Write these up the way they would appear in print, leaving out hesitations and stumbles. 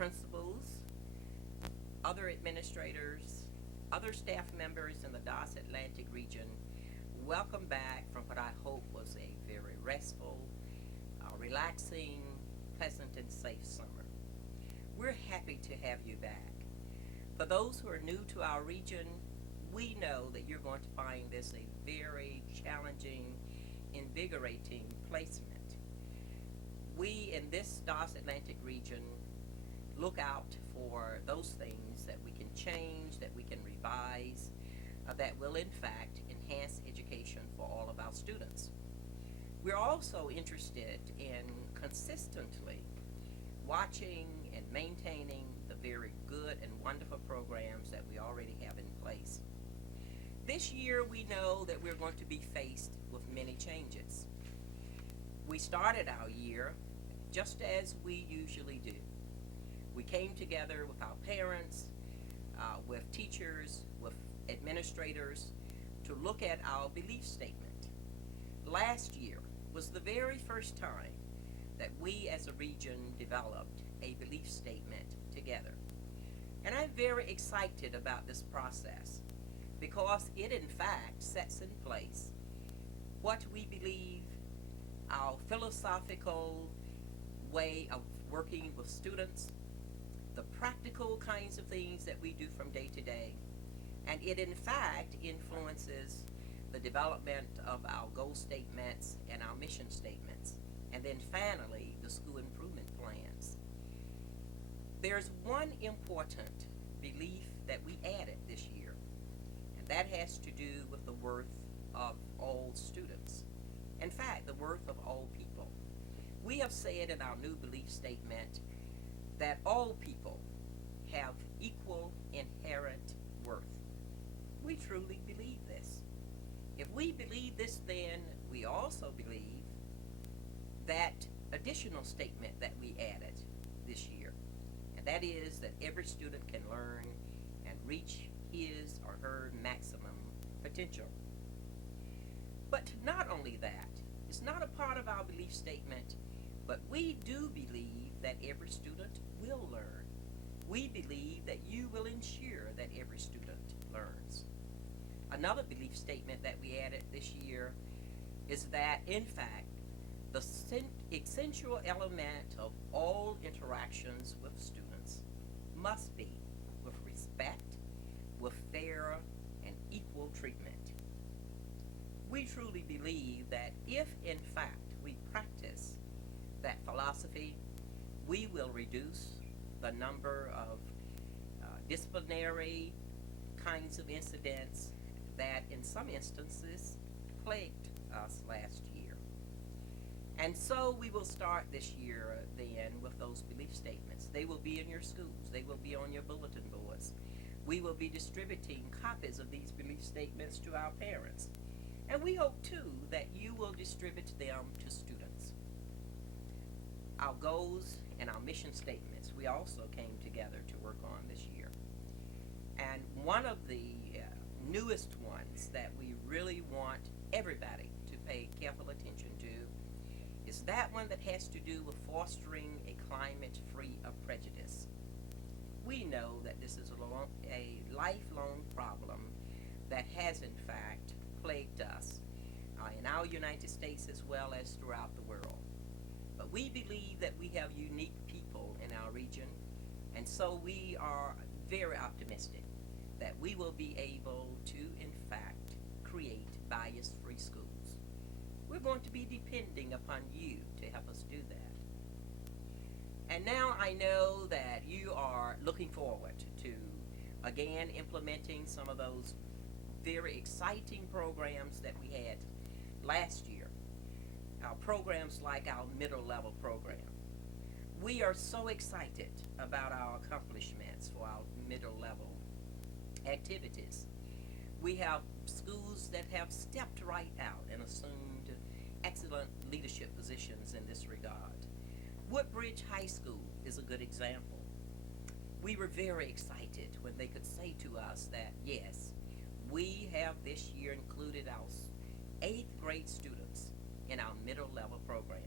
principals, other administrators, other staff members in the DoDDS-Atlantic region, welcome back from what I hope was a very restful, relaxing, pleasant, and safe summer. We're happy to have you back. For those who are new to our region, we know that you're going to find this a very challenging, invigorating placement. We in this DoDDS-Atlantic region look out for those things that we can change, that we can revise, that will in fact enhance education for all of our students. We're also interested in consistently watching and maintaining the very good and wonderful programs that we already have in place. This year we know that we're going to be faced with many changes. We started our year just as we usually do. We came together with our parents, with teachers, with administrators to look at our belief statement. Last year was the very first time that we as a region developed a belief statement together. And I'm very excited about this process because it in fact sets in place what we believe, our philosophical way of working with students, the practical kinds of things that we do from day to day, and it in fact influences the development of our goal statements and our mission statements, and then finally the school improvement plans. There's one important belief that we added this year, and that has to do with the worth of all students. In fact, the worth of all people. We have said in our new belief statement that all people have equal inherent worth. We truly believe this. If we believe this, then we also believe that additional statement that we added this year, and that is that every student can learn and reach his or her maximum potential. But not only that, it's not a part of our belief statement, but we do believe that every student will learn. We believe that you will ensure that every student learns. Another belief statement that we added this year is that, in fact, the essential element of all interactions with students must be with respect, with fair and equal treatment. We truly believe that if, in fact, we practice that philosophy, we will reduce the number of disciplinary kinds of incidents that in some instances plagued us last year. And so we will start this year then with those belief statements. They will be in your schools. They will be on your bulletin boards. We will be distributing copies of these belief statements to our parents. And we hope too that you will distribute them to students. Our goals and our mission statements we also came together to work on this year. And one of the newest ones that we really want everybody to pay careful attention to is that one that has to do with fostering a climate free of prejudice. We know that this is a lifelong problem that has in fact plagued us in our United States as well as throughout the world. But we believe that we have unique people in our region, and so we are very optimistic that we will be able to, in fact, create bias-free schools. We're going to be depending upon you to help us do that. And now I know that you are looking forward to, again, implementing some of those very exciting programs that we had last year. Programs like our middle level program. We are so excited about our accomplishments for our middle level activities. We have schools that have stepped right out and assumed excellent leadership positions in this regard. Woodbridge High School is a good example. We were very excited when they could say to us that, yes, we have this year included our 8th grade students in our middle level program.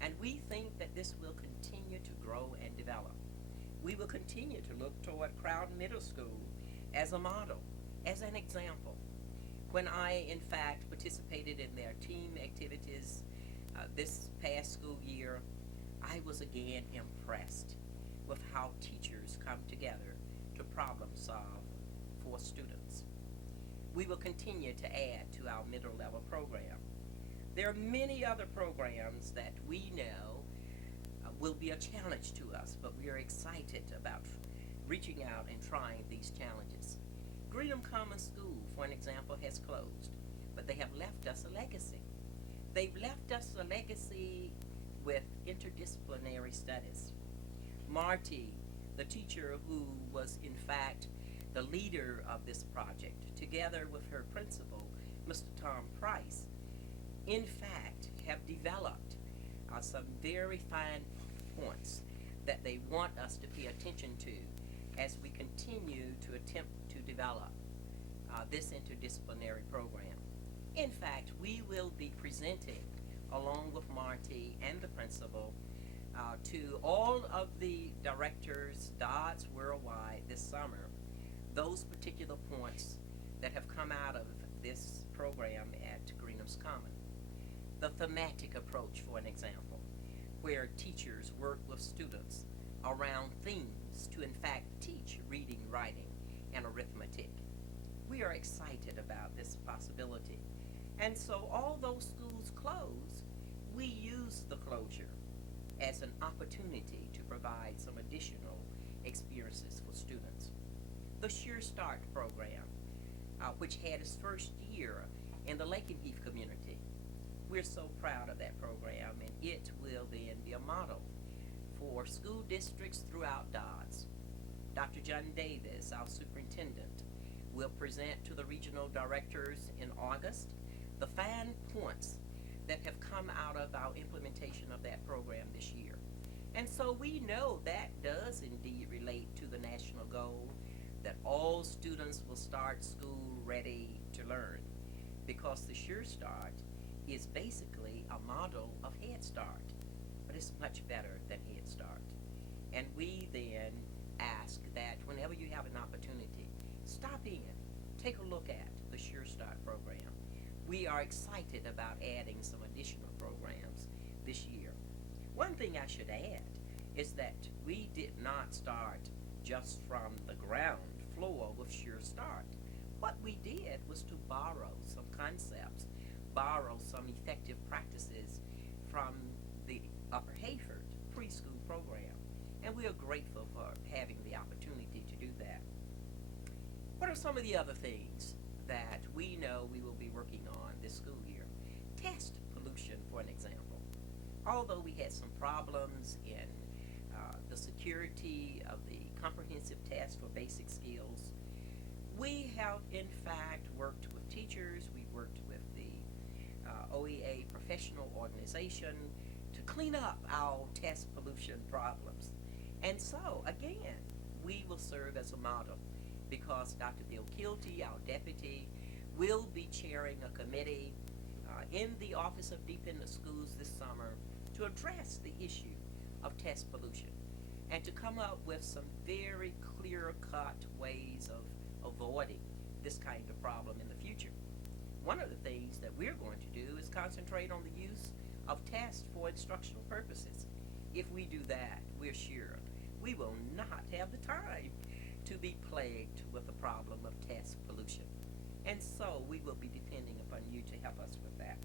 And we think that this will continue to grow and develop. We will continue to look toward Crowd Middle School as a model, as an example. When I, in fact, participated in their team activities this past school year, I was again impressed with how teachers come together to problem solve for students. We will continue to add to our middle level program. There are many other programs that we know will be a challenge to us, but we are excited about reaching out and trying these challenges. Greenham Common School, for an example, has closed, but they have left us a legacy. They've left us a legacy with interdisciplinary studies. Marty, the teacher who was in fact the leader of this project, together with her principal, Mr. Tom Price, in fact have developed some very fine points that they want us to pay attention to as we continue to attempt to develop this interdisciplinary program. In fact, we will be presenting, along with Marty and the principal, to all of the directors, DoDDS worldwide this summer, those particular points that have come out of this program at Greenham's Common. The thematic approach, for an example, where teachers work with students around themes to in fact teach reading, writing, and arithmetic. We are excited about this possibility. And so although schools close, we use the closure as an opportunity to provide some additional experiences for students. The Sure Start program, which had its first year in the Lakenheath community. We're so proud of that program, and it will then be a model for school districts throughout DoDDS. Dr. John Davis, our superintendent, will present to the regional directors in August the fine points that have come out of our implementation of that program this year. And so we know that does indeed relate to the national goal that all students will start school ready to learn, because the Sure Start is basically a model of Head Start, but it's much better than Head Start. And we then ask that whenever you have an opportunity, stop in, take a look at the Sure Start program. We are excited about adding some additional programs this year. One thing I should add is that we did not start just from the ground floor with Sure Start. What we did was to borrow some concepts, borrow some effective practices from the Upper Hayford preschool program, and we are grateful for having the opportunity to do that. What are some of the other things that we know we will be working on this school year? Test pollution, for an example. Although we had some problems in the security of the comprehensive test for basic skills, we have in fact worked with teachers, we worked with the OEA professional organization to clean up our test pollution problems. And so, again, we will serve as a model, because Dr. Bill Kilty, our deputy, will be chairing a committee in the Office of Deep in the Schools this summer to address the issue of test pollution and to come up with some very clear-cut ways of avoiding this kind of problem in the future. One of the things that we're going to do is concentrate on the use of tests for instructional purposes. If we do that, we're sure we will not have the time to be plagued with the problem of test pollution. And so we will be depending upon you to help us with that.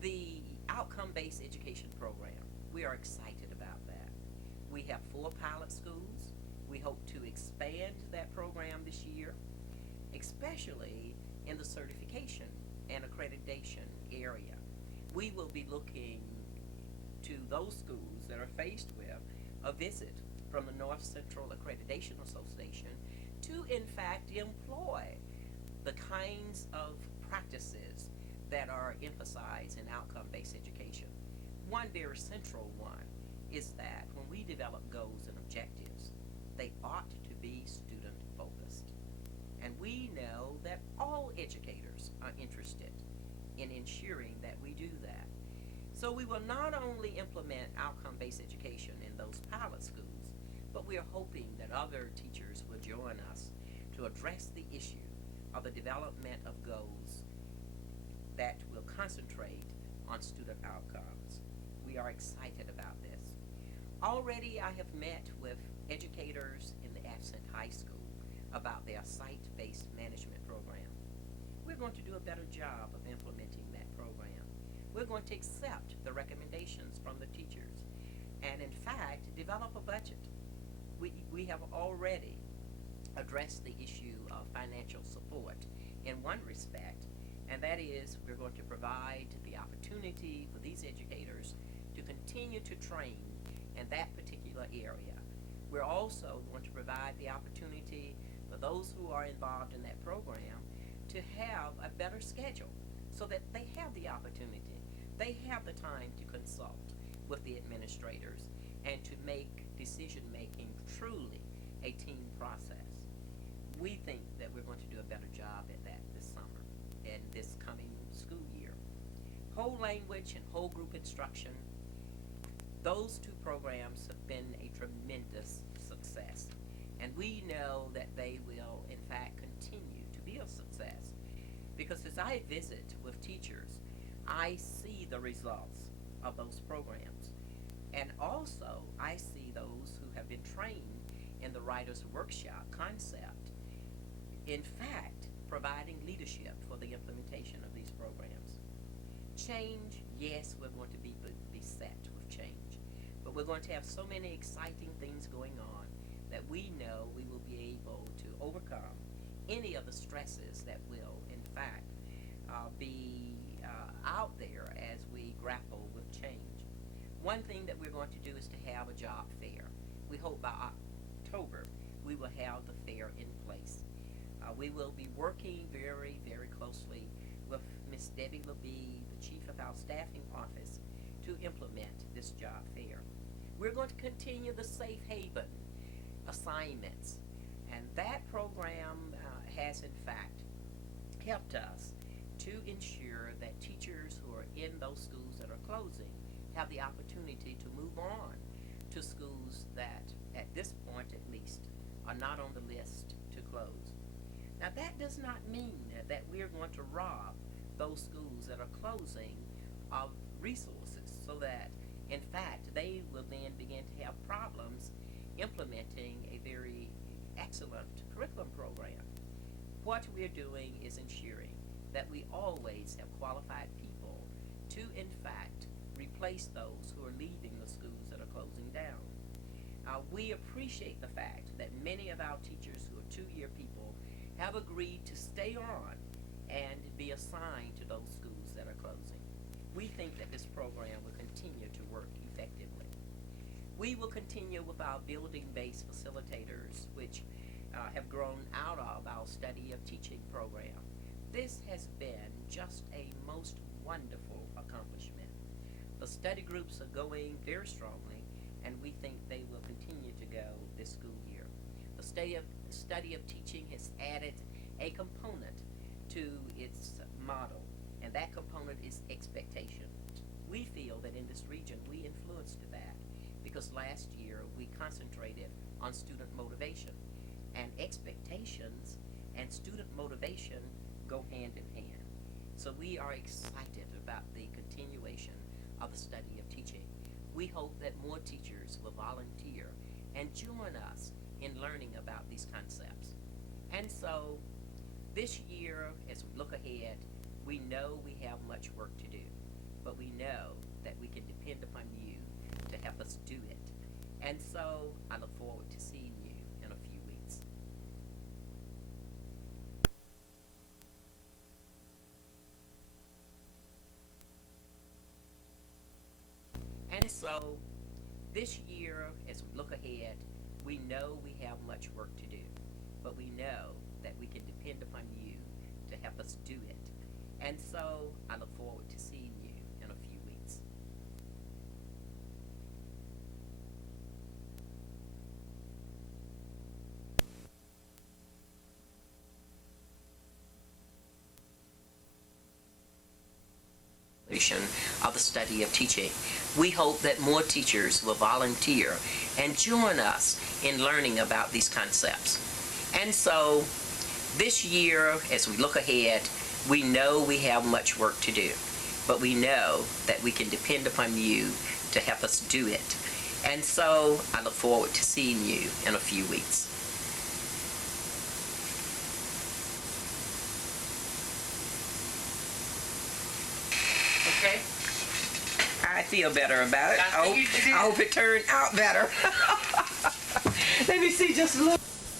The outcome-based education program, we are excited about that. We have 4 pilot schools. We hope to expand that program this year, especially in the certification and accreditation area. We will be looking to those schools that are faced with a visit from the North Central Accreditation Association to in fact employ the kinds of practices that are emphasized in outcome-based education. One very central one is that when we develop goals and objectives, they ought to be student-focused. And we know that all educators are interested in ensuring that we do that. So we will not only implement outcome-based education in those pilot schools, but we are hoping that other teachers will join us to address the issue of the development of goals that will concentrate on student outcomes. We are excited about this. Already I have met with educators in the absent high school about their site-based management program. We're going to do a better job of implementing that program. We're going to accept the recommendations from the teachers and in fact develop a budget. We have already addressed the issue of financial support in one respect, and that is we're going to provide the opportunity for these educators to continue to train in that particular area. We're also going to provide the opportunity for those who are involved in that program to have a better schedule so that they have the opportunity, they have the time to consult with the administrators and to make decision making truly a team process. We think that we're going to do a better job at that this summer and this coming school year. Whole language and whole group instruction, those two programs have been a tremendous success, and we know that they will in fact continue to be a success because as I visit with teachers, I see the results of those programs, and also I see those who have been trained in the writer's workshop concept in fact providing leadership for the implementation of these programs. Change, yes, we're going to be beset with change, but we're going to have so many exciting things going on that we know we will be able to overcome any of the stresses that will in fact be out there as we grapple with change. One thing that we're going to do is to have a job fair. We hope by October we will have the fair in place. We will be working very, very closely with Ms. Debbie LeBee, the chief of our staffing office, to implement this job fair. We're going to continue the Safe Haven assignments, and that program has in fact helped us to ensure that teachers who are in those schools that are closing have the opportunity to move on to schools that, at this point at least, are not on the list to close. Now that does not mean that we're going to rob those schools that are closing of resources so that in fact they will then begin to have problems implementing a very excellent curriculum program. What we're doing is ensuring that we always have qualified people to in fact replace those who are leaving the schools that are closing down. We appreciate the fact that many of our teachers who are two-year people have agreed to stay on and be assigned to those schools that are closing. We think that this program will continue to work effectively. We will continue with our building-based facilitators, which have grown out of our study of teaching program. This has been just a most wonderful accomplishment. The study groups are going very strongly, and we think they will continue to go this school year. The study of teaching has added a component to its model, and that component is expectation. We feel that in this region we influenced that because last year we concentrated on student motivation, and expectations and student motivation go hand in hand. So we are excited about the continuation of the study of teaching. We hope that more teachers will volunteer and join us in learning about these concepts. And so this year, as we look ahead, we know we have much work to do, but we know that we can depend upon you to help us do it. And so I look forward to seeing you in a few weeks. And so this year, as we look ahead, we know we have much work to do, but we know that we can depend upon you to help us do it. And so I look forward to seeing you in a few weeks. of the study of teaching. We hope that more teachers will volunteer and join us in learning about these concepts. And so this year, as we look ahead, we know we have much work to do, but we know that we can depend upon you to help us do it. And so I look forward to seeing you in a few weeks. Okay. I feel better about it. I hope it turned out better. Let me see just a little.